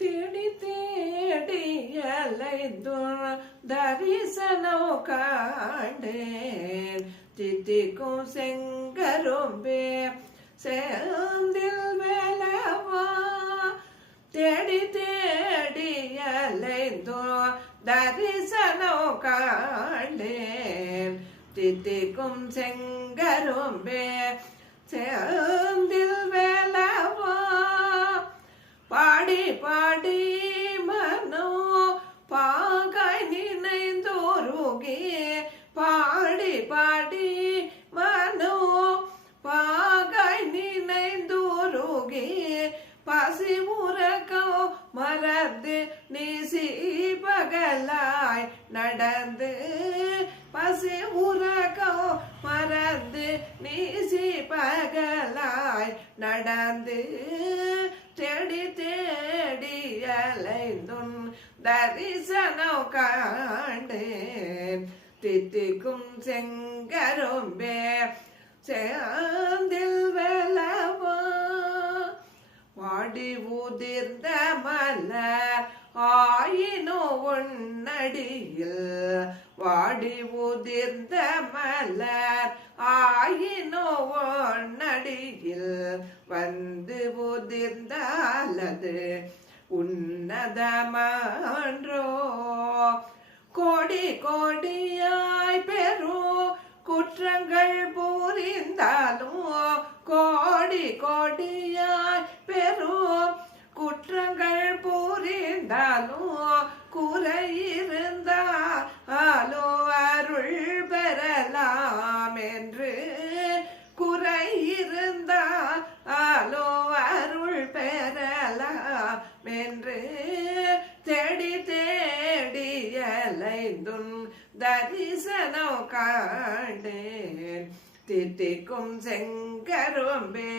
தேடி தேடி அலைந்தும் தரிசனம் காண்டேன் தித்திக்கும் செங்கரும்பே சேந்தில் வேலவா தேடி தேடி அலைந்தும் தரிசனம் காண்டேன் தித்திக்கும் செங்கரும்பே சேந்தில் வேலவா பாடி பாடி மனோ பாகாய் நினைந்தோருகே பாடி பாடி மனோ பாகாய் நினைந்தோருகே பசி உறக்கோ மறந்து நீசி பகலாய் நடந்து பசி உறக்கோ மறந்து நீசி பகலாய் நடந்து தேடி தேடி அலைந்தும் தரிசனம் காண்டேன் தித்திக்கும் செங்கரும்பே சேந்தில் வேலவா வாடி உதிர்ந்த மலர் ஆயினோ உன்னடியில் வாடி உதிர்ந்த மலர் ஆயினோ உன்னடியில் வந்து உதிர்ந்தாலது உன்னதமான்றோ கோடி கோடியாய் பெறும் குற்றங்கள் புரிந்தாலும் கோடி கோடியாய் பெறும் குற்றங்கள் புரிந்தாலும் குறையிருந்தாலோ அருள் பெறலாம் என்று குறையிருந்தாலோ அருள் பெறலாம் என்று தேடி தேடி அலைந்தும் தரிசனம் காண்டேன் தித்திக்கும் செங்கரும்பே